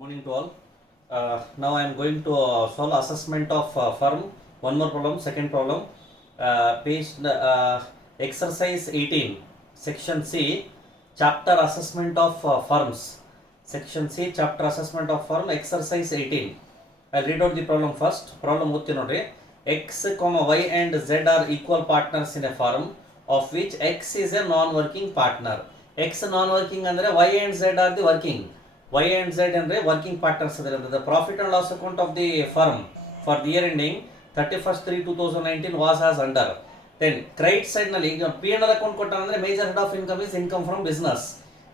Morning to all. Now I am going to solve assessment of firm. One more problem, second problem. Page exercise 18, section C, chapter assessment of firms. Section C, chapter assessment of firm, exercise 18. I'll read out the problem first. Problem ಓದ್ತೀನಿ ನೋಡ್ರಿ. X, Y and Z are equal partners in a firm of which X is a non-working partner. X non-working ಅಂದ್ರೆ Y and Z are the working. Y and Z ಅಂದ್ರೆ working partners ಅದರಿಂದ profit and loss account of the firm for the year ending 31/3/2019 was as under. Then credit side ನಲ್ಲಿ ಈಗ P and account ಕೊಟ್ಟಾನಂದ್ರೆ major head of income is income from business.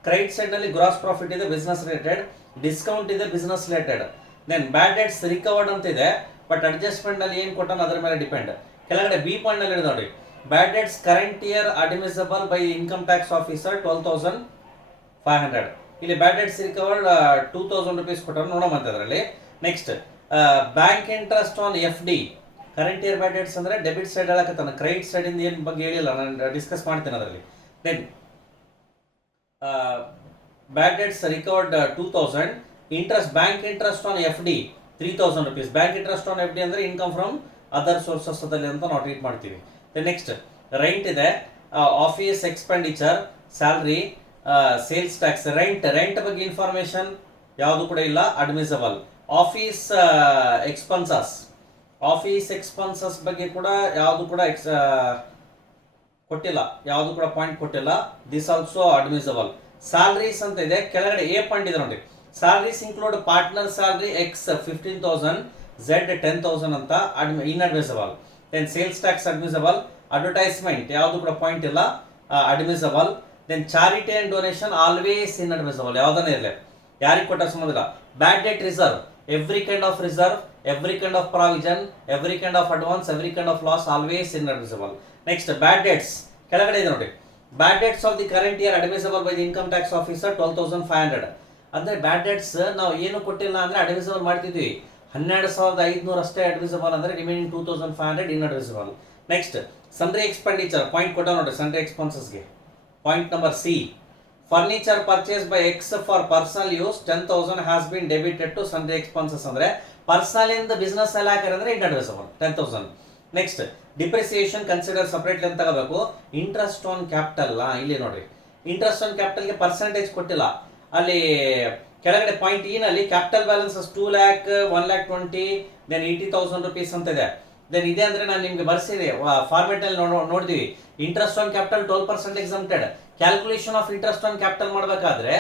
Credit side ನಲ್ಲಿ gross profit ಇದೆ business related, discount ಇದೆ business related. Then bad debts recovered ಅಂತ ಇದೆ, but adjustment ನಲ್ಲಿ ಏನ್ ಕೊಟ್ಟಾನ ಅದರ ಮೇಲೆ ಡಿಪೆಂಡ್. ಕೆಳಗಡೆ ಬಿ ಪಾಯಿಂಟ್ ನಲ್ಲಿ ನೋಡಿ, bad debts current year admissible by income tax officer 12,500. ಇಲ್ಲಿ ಬ್ಯಾಡ್ ಡೆಟ್ಸ್ ರಿಕವರ್ಡ್ 2,000 rupees ಕೊಟ್ಟರು ನೋಡೋಮಂತ ಅದರಲ್ಲಿ. Next bank interest on F D, current year bad debts ಅಂದ್ರೆ ಡೆಬಿಟ್ ಸೈಡ್ ಹೇಳಕತ್ತಾನ, ಕ್ರೆಡಿಟ್ ಸೈಡ್ ಇಂದ ಏನ್ ಬಗ್ಗೆ ಹೇಳಿಲ್ಲ, ನಾನು ಡಿಸ್ಕಸ್ ಮಾಡ್ತೇನೆ ಅದರಲ್ಲಿ. Then bad debts recovered 2,000, interest bank interest on F D 3,000 rupees. Bank interest on F D ಅಂದ್ರೆ ಇನ್ಕಮ್ ಫ್ರಮ್ ಅದರ್ ಸೋರ್ಸಸ್ ಅದಲ್ಲಿ ಅಂತ ನಾವು ಟ್ರೀಟ್ ಮಾಡ್ತೀವಿ. ನೆಕ್ಸ್ಟ್ ರೆಂಟ್ ಇದೆ, office expenditure, salary, sales tax. Rent ಬಗ್ಗೆ ಇನ್ಫಾರ್ಮೇಶನ್ ಯಾವುದು ಕೂಡ ಇಲ್ಲ, ಅಡ್ಮಿಸಬಲ್. ಆಫೀಸ್ ಎಕ್ಸ್ಪೆನ್ಸಸ್ ಬಗ್ಗೆ ಕೂಡ ಯಾವುದು ಕೂಡ ಕೊಟ್ಟಿಲ್ಲ, ಯಾವುದು ಕೂಡ ಪಾಯಿಂಟ್ ಕೊಟ್ಟಿಲ್ಲ. This also admissible. ಸ್ಯಾಲರೀಸ್ ಅಂತ ಇದೆ, ಕೆಳಗಡೆ ಎ ಪಾಯಿಂಟ್ ಇದೆ ನೋಡಿ. Salaries include partner salary X 15,000, Z 10,000 ಅಂತ inadmissible. Then sales tax admissible. Advertisement ಯಾವುದು ಕೂಡ ಪಾಯಿಂಟ್ ಇಲ್ಲ, admissible. Then charity and donation always inadmissible, ಯಾವ್ದಾನೆ ಇರಲಿ, ಯಾರಿಗೆ ಕೊಟ್ಟ ಸಂಬಂಧ ಇಲ್ಲ. Bad debt reserve, every kind of reserve, every kind of provision, every kind of advance, every kind of loss always inadmissible. Next bad debts ಕೆಳಗಡೆ ಇದೆ ನೋಡಿ, bad debts of the current year admissible by the income tax officer 12,500. ಅಂದ್ರೆ ಬ್ಯಾಡ್ debts ನಾವು ಏನು ಕೊಟ್ಟಿಲ್ಲ ಅಂದ್ರೆ admissible ಮಾಡ್ತಿದ್ವಿ, 12,500 ಅಷ್ಟೇ ಅಡ್ಮಿಸಬಲ್, ಅಂದ್ರೆ remaining 2,500 inadmissible. Next sundry expenditure point ಕೊಟ್ಟ ನೋಡಿ, ಸನ್ರಿ ಎಕ್ಸ್ಪೆನ್ಸಸ್ಗೆ. Point number C, furniture purchase by X for personal use 10,000 has been debited to sundry expenses ಅಂದ್ರೆ ಪರ್ಸನಲ್ ಇಂದ ಬಿಸ್ನೆಸ್ ಎಲ್ಲ ಹಾಕಿದ್ರೆ inadmissible 10,000. Next depreciation consider separately ಅಂತ ತಗೋಬೇಕು. ಇಂಟ್ರೆಸ್ಟ್ ಆನ್ ಕ್ಯಾಪಿಟಲ್, ಇಲ್ಲಿ ನೋಡ್ರಿ, ಇಂಟ್ರೆಸ್ಟ್ ಆನ್ ಕ್ಯಾಪಿಟಲ್ಗೆ ಪರ್ಸೆಂಟೇಜ್ ಕೊಟ್ಟಿಲ್ಲ. ಅಲ್ಲಿ ಕೆಳಗಡೆ ಪಾಯಿಂಟ್ ಇ ನಲ್ಲಿ capital balances 2 lakh, 1,20,000, then 80,000 rupees ಅಂತ ಇದೆ. ದೆನ್ ಇದೆ ಅಂದ್ರೆ ನಾನು ನಿಮ್ಗೆ ಬರ್ಸಿದೆ ಫಾರ್ಮೆಟ್ ನಲ್ಲಿ ನೋಡಿದೀವಿ. Interest on capital 12% exempted. Calculation of interest on capital ಮಾಡಬೇಕಾದ್ರೆ,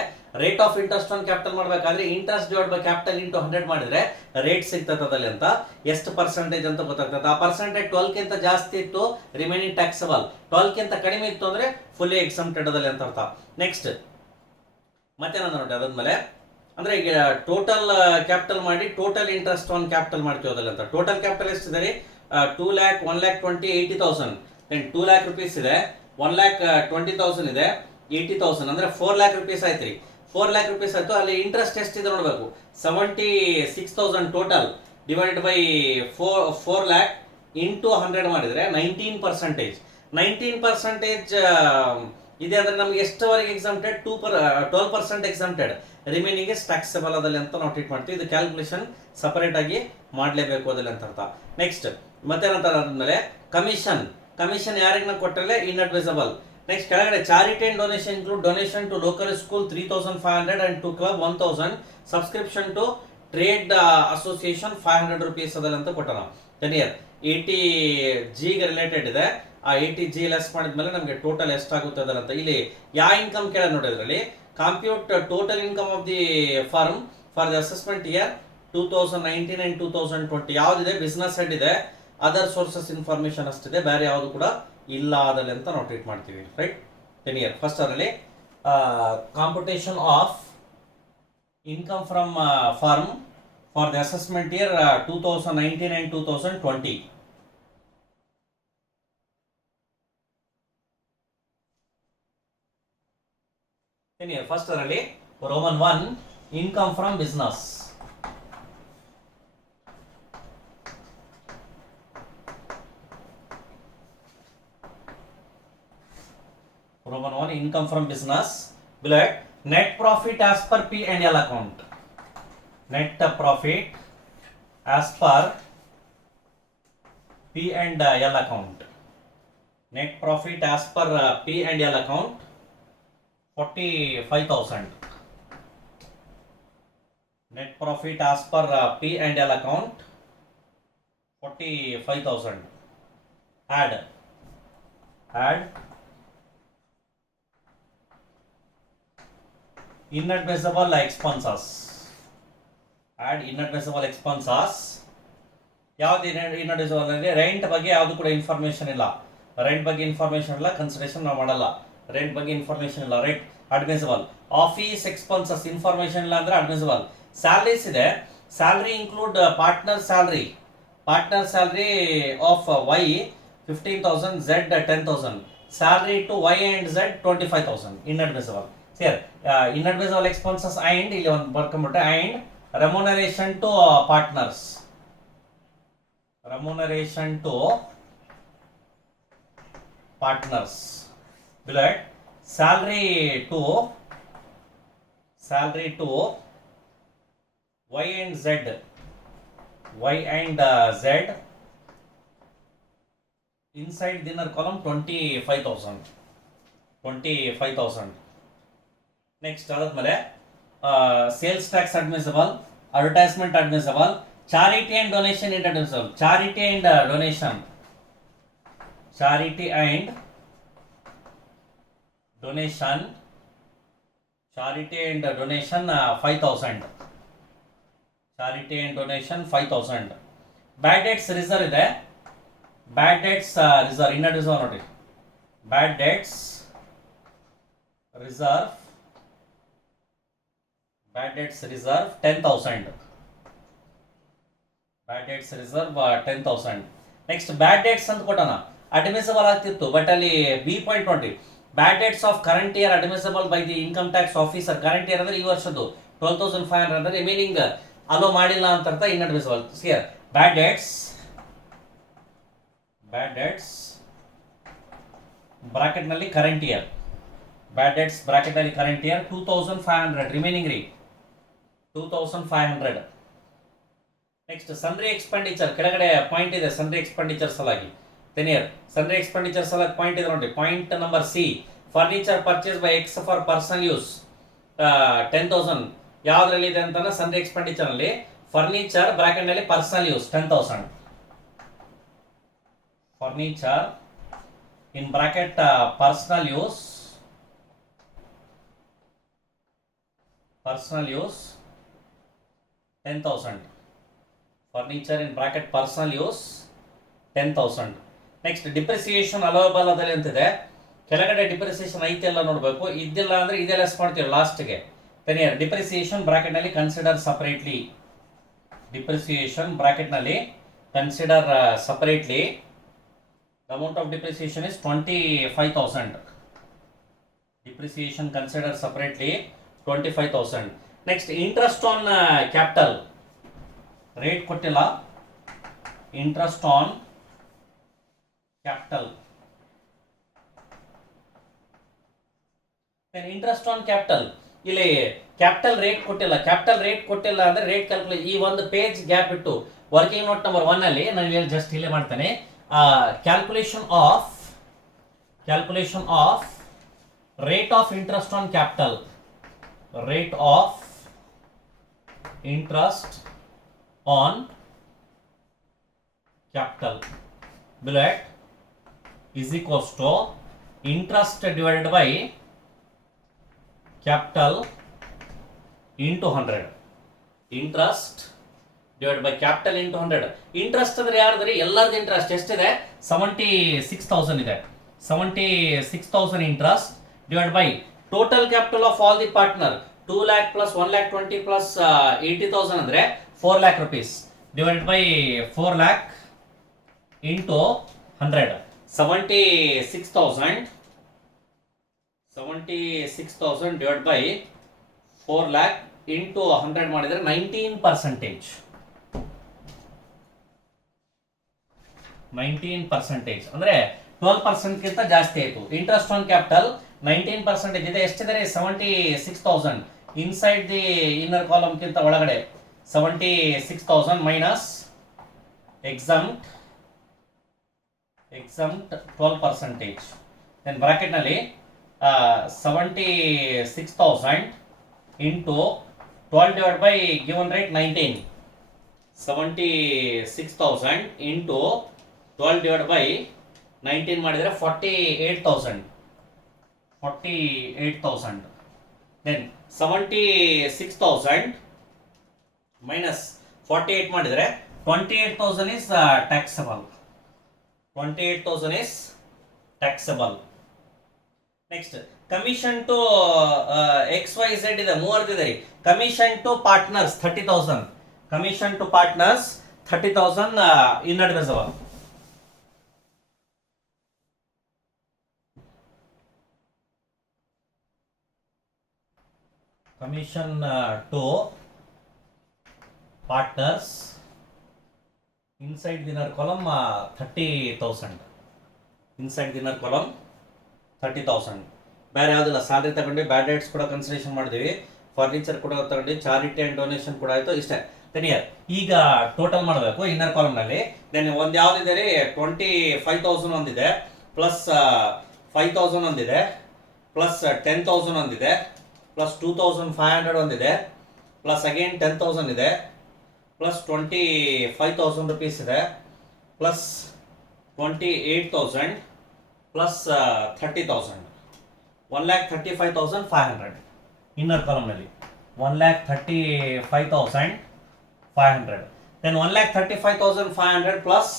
rate of interest on capital ಮಾಡಬೇಕಾದ್ರೆ interest divide by capital into 100 ಮಾಡಿದ್ರೆ ರೇಟ್ ಸಿಗ್ತದಲ್ಲಿ ಅಂತ, ಎಷ್ಟು ಪರ್ಸೆಂಟೇಜ್ ಅಂತ ಗೊತ್ತಾಗ್ತದೆ. ಆ ಪರ್ಸೆಂಟೇಜ್ 12ಗಿಂತ ಜಾಸ್ತಿ ಇತ್ತು ರಿಮೈನಿಂಗ್ ಟ್ಯಾಕ್ಸಬಲ್, 12ಗಿಂತ ಕಡಿಮೆ ಇತ್ತು ಅಂದ್ರೆ ಫುಲ್ಲಿ ಎಕ್ಸಮ್ಟೆಡ್ ಅದಲ್ಲಿ ಅಂತ ಅರ್ಥ. ನೆಕ್ಸ್ಟ್ ಮತ್ತೇನಂದ ನೋಡಿ, ಅದಾದ್ಮೇಲೆ ಅಂದ್ರೆ ಈಗ ಟೋಟಲ್ ಕ್ಯಾಪಿಟಲ್ ಮಾಡಿ ಟೋಟಲ್ ಇಂಟ್ರೆಸ್ಟ್ ಆನ್ ಕ್ಯಾಪಿಟಲ್ ಮಾಡ್ತೀವಲ್ಲ ಅಂತ. ಟೋಟಲ್ ಕ್ಯಾಪಿಟಲ್ ಎಷ್ಟಿದೆ ರೀ? 2 lakh, 1,20,000, 80,000. ದೆನ್ 2 lakh rupees ಇದೆ, 1,20,000 ಇದೆ, 80,000 ಅಂದ್ರೆ 4 lakh rupees ಆಯ್ತು ರೀ. 4 lakh rupees ಆಯ್ತು. ಅಲ್ಲಿ ಇಂಟ್ರೆಸ್ಟ್ ಎಷ್ಟಿದೆ ನೋಡ್ಬೇಕು, 76,000 total divided by 4 lakh into 100 ಮಾಡಿದ್ರೆ 19%. 19% ಇದೆ ಅಂದ್ರೆ ನಮ್ಗೆ ಎಷ್ಟುವರೆಗೆ exempted? 12% exempted, remaining is taxable ಅದಲ್ಲಿ ಅಂತ ನಾವು ಟ್ರೀಟ್ ಮಾಡ್ತೀವಿ. ಇದು ಕ್ಯಾಲ್ಕುಲೇಷನ್ ಸಪರೇಟ್ ಆಗಿ ಮಾಡಲೇಬೇಕು ಅದಲ್ಲಿ ಅಂತ ಅರ್ಥ. ನೆಕ್ಸ್ಟ್ ಮತ್ತೇನಂತ ಆದ್ಮೇಲೆ ಕಮಿಷನ್ ಯಾರಿಗೆ ಕೊಟ್ಟರೆ ಇನ್ಅಡ್ಮಿಸಬಲ್. ನೆಕ್ಸ್ಟ್ ಕೆಳಗಡೆ charity and donation include donation to local school 3,500 and to club 1,000, subscription to trade association 500 rupees ಅದಲ್ಲಿ ಅಂತ ಕೊಟ್ಟನ. ಟೆನಿಯರ್ 80G ಗೆ ರಿಲೇಟೆಡ್ ಇದೆ. ಆ 80G ಲೆಸ್ ಮಾಡಿದ್ಮೇಲೆ ನಮಗೆ ಟೋಟಲ್ ಎಷ್ಟಾಗುತ್ತೆ ಅದಲ್ಲ ಅಂತ. ಇಲ್ಲಿ ಯಾವ ಇನ್ಕಮ್ ಕೇಳ ನೋಡಿದ್ರಲ್ಲಿ, compute total income of the firm for the assessment year 2019 and 2020. ಯಾವ್ದಿದೆ? ಬಿಸ್ನೆಸ್ ಹೆಡ್ ಇದೆ, ಅದರ್ ಸೋರ್ಸಸ್ ಇನ್ಫಾರ್ಮೇಶನ್ ಅಷ್ಟಿದೆ, ಬೇರೆ ಯಾವುದು ಕೂಡ ಇಲ್ಲ ಅದಲ್ಲಿ ಅಂತ ನಾವು ಟ್ರೀಟ್ ಮಾಡ್ತೀವಿ. ರೈಟ್, 10 year ಫಸ್ಟ್ ಅದರಲ್ಲಿ competition of income from firm for the assessment year 2019 and 2020. First ಅದರಲ್ಲಿ Roman 1 income from business. Roman 1 income from business. Below net profit as per P&L account. net profit as per P and L account. Net profit as per P and L account 45,000. Net profit as per P and L account 45,000. Add inadmissible expenses. Add inadmissible expenses. ಯಾವ್ದು inadmissible ಅಂದ್ರೆ rent ಬಗ್ಗೆ ಯಾವುದು ಕೂಡ information ಇಲ್ಲ. Rent ಬಗ್ಗೆ information ಇಲ್ಲ, consideration ನಾವು ಮಾಡಲ್ಲ. ರೆಂಟ್ ಬಗ್ಗೆ ಇನ್ಫಾರ್ಮೇಶನ್ ಇಲ್ಲ, rent admissible. Office expenses information ಇಲ್ಲ ಅಂದ್ರೆ ಅಡ್ಮಿಸಿಬಲ್. ಸ್ಯಾಲರೀಸ್ ಇದೆ, salary include partner salary of Y 15,000, Z 10,000. Salary to Y and Z 25,000. Inadmissible. Here, inadmissible expenses and ಇಲ್ಲಿ ಒಂದು ಬರ್ಕೊಂಡ್ಬಿಟ್ಟೆ and remuneration to partners. Remuneration to partners. Below it, salary to Y and Z. Inside the inner column 25,000. Next adadmele sales tax admissible, advertisement admissible, charity and donation inadmissible. Charity and donation 5,000. Charity and donation 5,000. Bad debts reserve ಇದೆ. Bad debts reserve inadmissible ನೋಡಿ. Bad debts reserve 10,000. Bad debts reserve 10,000. Next bad debts ಅಂತ ಕೊಟ್ಟಣ admissible ಆಗ್ತಿತ್ತು, but ಅಲ್ಲಿ B point ನೋಡಿ, ಬ್ಯಾಡ್ dates of current year admissible by the income tax officer. Current year ಅಂದ್ರೆ ಈ ವರ್ಷದ್ದು 12,500 ಅಂದ್ರೆ ರಿಮೈನಿಂಗ್ ಅಲೋ ಮಾಡಿಲ್ಲ ಅಂತ ಅರ್ಥ. Inadmissible. Here bad debts bracket ನಲ್ಲಿ current year, bad debts bracket ನಲ್ಲಿ ಕರೆಂಟ್ ಇಯರ್ 2,500 ರಿಮೈನಿಂಗ್ ರೀ 2,500. ನೆಕ್ಸ್ಟ್ ಸನ್ರಿ ಎಕ್ಸ್ಪೆಂಡಿಚರ್ ಕೆಳಗಡೆ ಪಾಯಿಂಟ್ ಇದೆ, ಸನ್ರಿ ಎಕ್ಸ್ಪೆಂಡಿಚರ್ ಸಲಾಗಿ ತೆನಿಯರ್ ಸನ್ರಿ ಎಕ್ಸ್ಪೆಂಡಿಚರ್ ಸಲಾಗಿ ಪಾಯಿಂಟ್ ಇದೆ ನೋಡಿ. Point number C, furniture purchase by X for personal use 10,000. ಯಾವ್ದ್ರಲ್ಲಿ ಇದೆ ಅಂತ ಸನ್ರಿ ಎಕ್ಸ್ಪೆಂಡಿಚರ್ ಅಲ್ಲಿ ಫರ್ನಿಚರ್ ಬ್ರಾಕೆಟ್ ನಲ್ಲಿ personal use 10,000. Furniture in bracket personal use 10,000. Furniture in bracket personal use 10,000. Next depreciation allowable ಅದಲ್ಲಿ ಅಂತಿದೆ, ಕೆಳಗಡೆ ಡಿಪ್ರಿಸಿಯೇಷನ್ ಐತೆ ಎಲ್ಲ ನೋಡಬೇಕು, ಇದ್ದಿಲ್ಲ ಅಂದ್ರೆ ಇದೇ ಲೆಸ್ ಮಾಡ್ತೀವಿ ಲಾಸ್ಟ್ಗೆ. ತೆನಿಯರ್ ಡಿಪ್ರಿಸಿಯೇಷನ್ ಬ್ರಾಕೆಟ್ ನಲ್ಲಿ ಕನ್ಸಿಡರ್ ಸಪರೇಟ್ಲಿ. ಡಿಪ್ರಿಸಿಯೇಷನ್ ಬ್ರಾಕೆಟ್ ನಲ್ಲಿ consider separately. The amount of depreciation is 25,000. Depreciation considered separately 25,000. Next interest on capital. Rate ಕೊಟ್ಟಿಲ್ಲ. Interest on capital. Then interest on capital. ಇಲ್ಲಿ ಕ್ಯಾಪಿಟಲ್ ರೇಟ್ ಕೊಟ್ಟಿಲ್ಲ ಅಂದ್ರೆ rate calculate. ಈ ಒಂದು page gap ಇಟ್ಟು working note number 1 ಅಲ್ಲಿ ನಾನು ಇಲ್ಲಿ ಜಸ್ಟ್ ಇಲ್ಲೇ ಮಾಡ್ತೇನೆ. Calculation of rate of interest on capital. Rate of interest on capital below it is equals to interest divided by capital into 100. Interest divided by capital into 100. Interest ಅಂದ್ರೆ ಯಾರ್ದ್ರಿ? ಎಲ್ಲರದ್ದು interest ಎಷ್ಟಿದೆ? 76,000 ಇದೆ. 76,000 interest divide by total capital of all the partner 2 lakh plus 1 lakh 20 plus 80,000 ಅಂದ್ರೆ 4 lakh rupees divided by 4 lakh into 100. 76,000 divided by 4 lakh into 100 ಮಾಡಿದ್ರೆ 19%. 19% ಅಂದ್ರೆ 12% ಗಿಂತ ಜಾಸ್ತಿ ಆಯಿತು. ಇಂಟ್ರೆಸ್ಟ್ ಆನ್ ಕ್ಯಾಪಿಟಲ್ 19% ಇದೆ. ಎಷ್ಟಿದೆ? 76,000 ಇನ್ಸೈಡ್ ದಿ ಇನ್ನರ್ ಕಾಲಮ್ ಗಿಂತ ಒಳಗಡೆ 76,000 minus exempt 12%. Then bracket ನಲ್ಲಿ 76,000 into 12 divided by given rate 19. 76,000 into 12 divided by 19 ಮಾಡಿದರೆ 48,000. Then 76,000 minus 48 ಮಾಡಿದರೆ 28,000 is taxable. 28,000 is taxable. Next, commission to XYZ ಇದೆ ಮೂವರ್ದಿದೆ. Commission to partners 30,000. Commission to partners 30,000 inadmissible. Commission to partners inside the inner column 30,000. Inside the inner column 30,000. ಬೇರೆ ಯಾವುದಿಲ್ಲ, salary ತಗೊಂಡು ಬ್ಯಾಡ್ dates ಕೂಡ consideration ಮಾಡಿದ್ವಿ, furniture ಕೂಡ ತಗೊಂಡು, charity and donation ಕೂಡ ಆಯಿತು. ಇಷ್ಟೇ ತೆನಿಯರ್. ಈಗ ಟೋಟಲ್ ಮಾಡಬೇಕು ಇನ್ನರ್ ಕಾಲಮ್ನಲ್ಲಿ. ದೆನ್ ಒಂದು ಯಾವುದಿದೆ ರೀ, 25,000 ಒಂದಿದೆ, ಪ್ಲಸ್ 5,000 ಒಂದಿದೆ, ಪ್ಲಸ್ 10,000 ಒಂದಿದೆ, ಪ್ಲಸ್ 2,500 ಒಂದಿದೆ, ಪ್ಲಸ್ ಅಗೇನ್ 10,000 ಇದೆ, ಪ್ಲಸ್ 25,000 ರುಪೀಸ್ ಇದೆ, ಪ್ಲಸ್ 28,000, ಪ್ಲಸ್ 30,000. 1,35,500 ಇನ್ನರ್ ಕಾಲಮ್ನಲ್ಲಿ. 1,35,500. Then 1,35,500 plus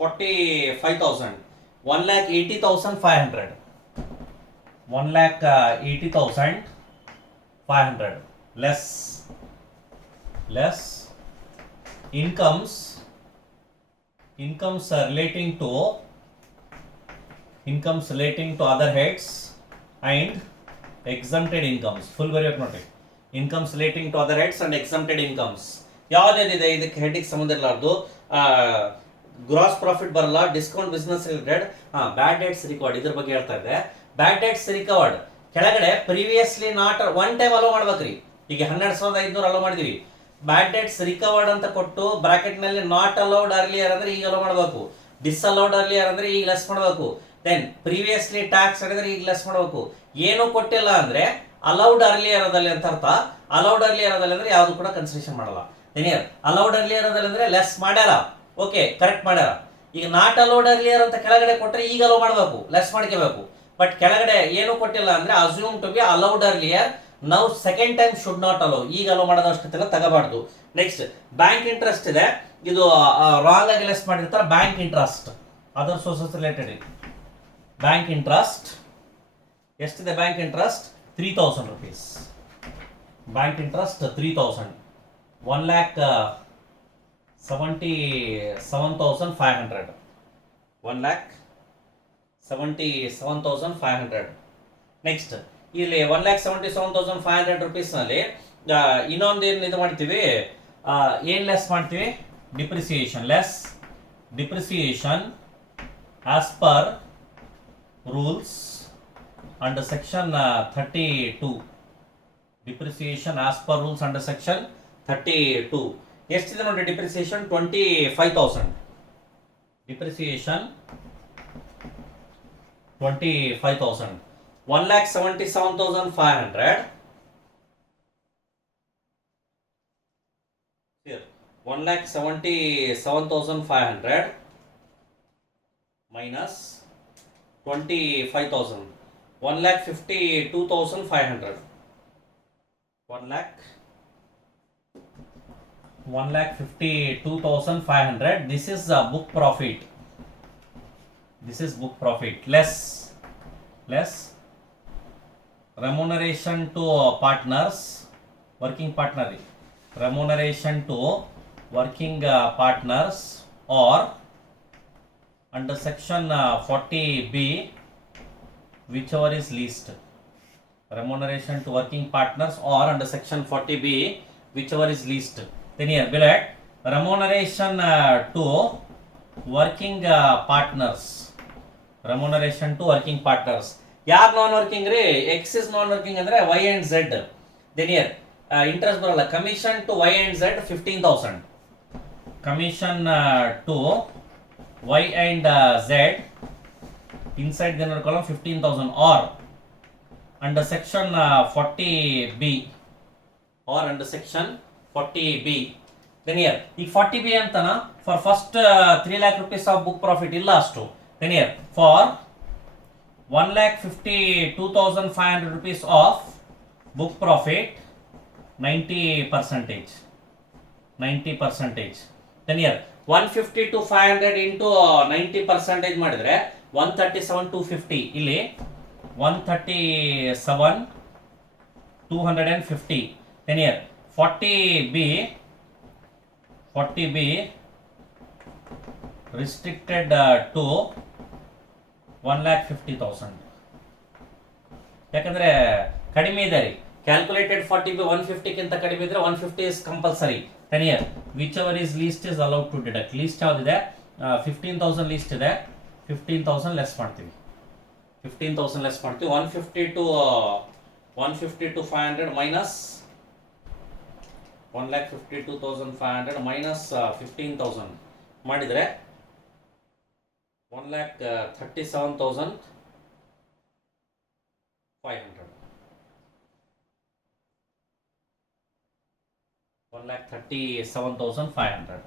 45,000, 1,80,500. 1,80,500 less incomes relating to other heads and exempted incomes. Full ಬರೆಯಬೇಕು ನೋಡಿ. Incomes relating to other heads and exempted incomes. ಯಾವುದೇನಿದೆ ಇದಕ್ಕೆ ಹೆಡ್ಗೆ ಸಂಬಂಧ ಇರಲಾರ್ದು. ಗ್ರಾಸ್ ಪ್ರಾಫಿಟ್ ಬರಲ್ಲ, ಡಿಸ್ಕೌಂಟ್ ಬಿಸ್ನೆಸ್ ರಿಲೇಟೆಡ್. ಬ್ಯಾಡ್ dates record ಇದ್ರ ಬಗ್ಗೆ ಹೇಳ್ತಾ ಇದ್ದೆ. ಬ್ಯಾಡ್ ಡೇಟ್ಸ್ ರಿಕವರ್ಡ್ ಕೆಳಗಡೆ previously not one time hello ಮಾಡ್ಬೇಕ್ರಿ. ಈಗ 12,500 ಅಲೋ ಮಾಡಿದೀವಿ. ಬ್ಯಾಡ್ ಡೇಟ್ಸ್ ರಿಕವರ್ಡ್ ಅಂತ ಕೊಟ್ಟು ಬ್ರಾಕೆಟ್ ನಲ್ಲಿ ನಾಟ್ ಅಲೌಡ್ ಅರ್ಲಿಯರ್ ಅಂದ್ರೆ ಈಗ ಅಲೋ ಮಾಡಬೇಕು, ಡಿಸ್ಅಲೌಡ್ ಅರ್ಲಿಯರ್ ಅಂದ್ರೆ ಈಗ ಲೆಸ್ ಮಾಡಬೇಕು. ದೆನ್ ಪ್ರೀವಿಯಸ್ಲಿ ಟ್ಯಾಕ್ಸ್ ಹೇಳಿದ್ರೆ ಈಗ ಲೆಸ್ ಮಾಡಬೇಕು. ಏನು ಕೊಟ್ಟಿಲ್ಲ ಅಂದ್ರೆ ಅಲೌಡ್ ಅರ್ಲಿಯರ್ ಅದಲ್ಲಿ ಅಂತ ಅರ್ಥ. ಅಲೌಡ್ ಅರ್ಲಿಯರ್ ಅದಲ್ಲಿ ಅಂದ್ರೆ ಯಾವುದು ಕೂಡ ಕನ್ಸಿಡರೇಷನ್ ಮಾಡಲ್ಲ. ಏನಿಯರ್ ಅಲೌಡ್ ಅರ್ಲಿಯರ್ ಅದಲ್ಲಿ ಅಂದ್ರೆ ಲೆಸ್ ಮಾಡ್ಯಾರ, ಓಕೆ ಕರೆಕ್ಟ್ ಮಾಡ್ಯಾರ. ಈಗ ನಾಟ್ ಅಲೌಡ್ ಅರ್ಲಿಯರ್ ಅಂತ ಕೆಳಗಡೆ ಕೊಟ್ಟರೆ ಈಗ ಅಲೋ ಮಾಡಬೇಕು, ಲೆಸ್ ಮಾಡ್ಕೋಬೇಕು. ಬಟ್ ಕೆಳಗಡೆ ಏನು ಕೊಟ್ಟಿಲ್ಲ ಅಂದ್ರೆ assume to be allowed earlier, now second time should not allow, ಈಗ ಅಲೋ ಮಾಡೋದು ಅಷ್ಟೆಲ್ಲ ತಗೋಬಾರ್ದು. ನೆಕ್ಸ್ಟ್ ಬ್ಯಾಂಕ್ ಇಂಟ್ರೆಸ್ಟ್ ಇದೆ, ಇದು ರಾಂಗ್ ಆಗಿ ಲೆಸ್ ಮಾಡಿರ್ತಾರೆ. Bank interest other sources related. Bank interest ಎಷ್ಟಿದೆ? Bank interest 3,000 rupees. Bank interest 3,000. 1,77,500. 1,77,500. Next ಇಲ್ಲಿ 1,77,500 rupees ನಲ್ಲಿ ಇನ್ನೊಂದು ಏನು ಇದು ಮಾಡ್ತೀವಿ, ಏನ್ ಲೆಸ್ ಮಾಡ್ತೀವಿ? Depreciation. Less depreciation as per rules under section 32. Depreciation as per rules under section 32. ಎಷ್ಟಿದೆ ನೋಡಿ depreciation? 25,000. Depreciation 25,000. 1,77,500. Here 1,77,500 minus 25,000. 1,52,500. 1,52,500. This is book profit. This is book profit. Less remuneration to partners, working partner. Remuneration to working partners or under section 40B, whichever is least. Remuneration to working partners or under section 40B, whichever is least. Then here below it, remuneration to working partners. Remuneration to working partners. ಯಾರು non working ರೀ? X is non working ಅಂದ್ರೆ Y and Z. Then here interest ಬರಲ್ಲ. Commission to Y and Z 15,000. Commission to Y and Z inside the inner column 15,000 or under section 40b or under section 40b. then here ಈಗ 40b ಅಂತನಾ for first 3 lakh rupees of book profit ಇಲ್ಲ ಅಷ್ಟು. then here for 1,52,500 rupees of book profit 90%. then here 150 to 500 into 90% ಮಾಡಿದ್ರೆ 137,250. ಇಲ್ಲಿ 137,250. then here 40b restricted to 1,50,000. ಯಾಕಂದ್ರೆ ಕಡಿಮೆ ಇದೆ ರೀ. ಕ್ಯಾಲ್ಕುಲೇಟೆಡ್ 40b 150 ಗಿಂತ ಕಡಿಮೆ ಇದ್ರೆ 150 is compulsory. then here whichever is least is allowed to deduct. least ಯಾವ್ದಿದೆ? 15,000 least ಇದೆ. 15,000 ಲೆಸ್ ಮಾಡ್ತೀವಿ. 15,000 ಲೆಸ್ ಮಾಡ್ತೀವಿ. 150 to 500 ಮೈನಸ್ 1,52,500 ಮೈನಸ್ 15,000 ಮಾಡಿದರೆ 1,37,500. 1,37,500.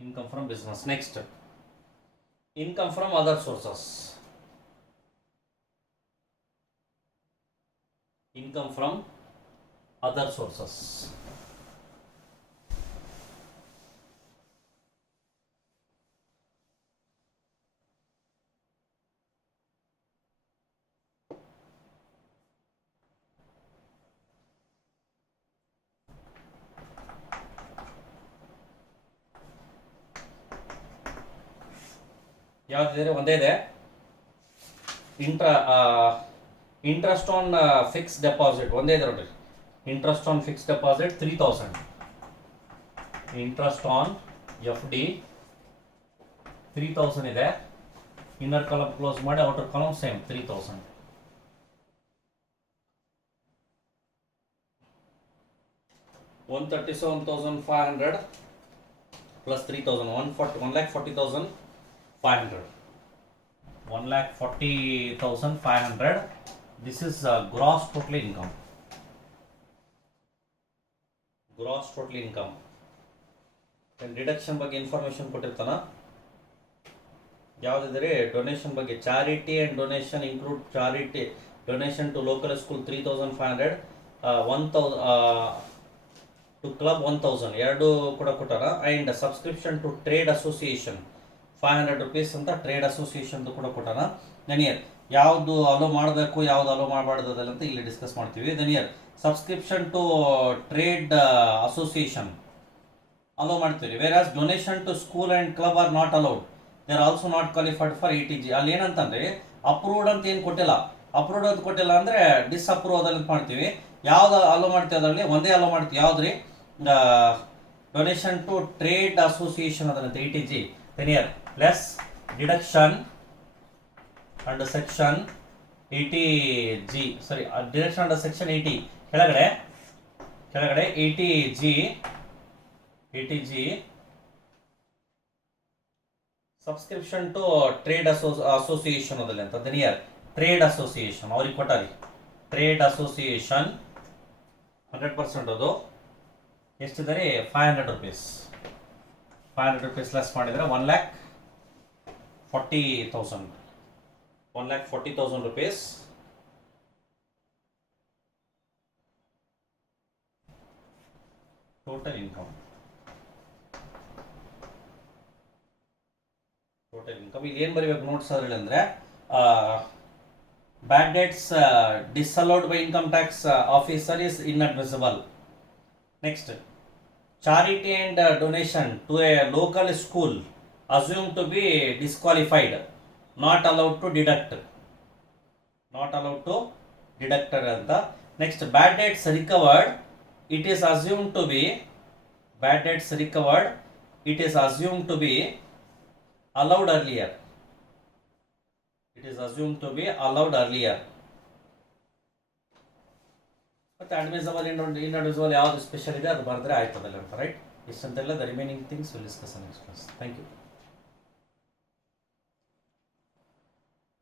Income from business. Next, income from other sources. Income from other sources. ಯಾವ್ದಿದೆ? ಒಂದೇ ಇದೆ. Interest on fix deposit ಒಂದೇ ಇದೆ ನೋಡ್ರಿ. Interest on fix deposit 3,000. Interest on FD 3,000 ಇದೆ. ಇನ್ನರ್ ಕಾಲಮ್ ಕ್ಲೋಸ್ ಮಾಡಿ outer column same 3,000. 137,500 plus 3,000 1,40,500. 1,40,500. This is gross total income. Gross total income. Then deduction ಬಗ್ಗೆ information ಕೊಟ್ಟಿರ್ತಾನ. ಯಾವುದಿದ್ರೆ ಡೊನೇಷನ್ ಬಗ್ಗೆ charity and donation include charity donation to local school 3,500, 1,000 to club 1,000 ಎರಡು ಕೂಡ ಕೊಟ್ಟಾರ. And subscription to trade association 500 rupees ಅಂತ trade association ಕೂಡ ಕೊಟ್ಟಾನ. ದನಿಯರ್ ಯಾವುದು ಅಲೋ ಮಾಡಬೇಕು ಯಾವುದು ಅಲೋ ಮಾಡಬಾರ್ದು ಅಂತ ಇಲ್ಲಿ ಡಿಸ್ಕಸ್ ಮಾಡ್ತೀವಿ. ದನಿಯರ್ subscription to trade association allow ಮಾಡ್ತೀವಿ. Whereas donation to school and club are not allowed. They are also not qualified for ETG. ಅಲ್ಲಿ ಏನಂತಂದ್ರೆ ಅಪ್ರೂವ್ಡ್ ಅಂತ ಏನು ಕೊಟ್ಟಿಲ್ಲ. ಅಪ್ರೂವ್ಡ್ ಅಂತ ಕೊಟ್ಟಿಲ್ಲ ಅಂದ್ರೆ ಡಿಸ್ಅಪ್ರೂವ್ ಅದಲ್ಲಿ ಮಾಡ್ತೀವಿ. ಯಾವ್ದು ಅಲೋ ಮಾಡ್ತೀವಿ ಅದರಲ್ಲಿ ಒಂದೇ ಅಲೋ ಮಾಡ್ತೀವಿ. ಯಾವ್ದ್ರಿ? ಡೊನೇಷನ್ ಟು ಟ್ರೇಡ್ ಅಸೋಸಿಯೇಷನ್ ಅದರಂತೆ ETG. ದನಿಯರ್ less deduction under section 80G. Sorry, deduction under section 80 ಕೆಳಗಡೆ 80G subscription to trade association ಅದಲ್ಲಿ ಅಂತ. ದನಿಯರ್ ಟ್ರೇಡ್ ಅಸೋಸಿಯೇಷನ್ ಅವ್ರಿಗೆ ಕೊಟ್ಟಾರಿ. ಟ್ರೇಡ್ ಅಸೋಸಿಯೇಷನ್ 100% ಅದು ಎಷ್ಟಿದ್ದಾರೆ? 500 rupees. 500 rupees ಲೆಸ್ ಮಾಡಿದರೆ 1,40,000. 1,40,000 rupees. Total income. ಇಲ್ಲಿ ಏನು ಬರೀಬೇಕು ನೋಟ್ಸ್ ಅದರಲ್ಲಿ ಅಂದರೆ ಬ್ಯಾಡ್ dates disallowed by income tax officer is inadmissible. Next, charity and donation to a local school assumed to be disqualified, not allowed to deduct ಅಂತ. Next, bad debts recovered, it is assumed to be allowed earlier. It is assume to be allowed earlier. ಮತ್ತೆ admissible inadmissible ಯಾವ್ದು special ಇದೆ ಅದು ಬರೆದ್ರೆ ಆಯ್ತದಲ್ಲ right. ಇಷ್ಟಂತೆಲ್ಲ the remaining things will discuss next class. Thank you.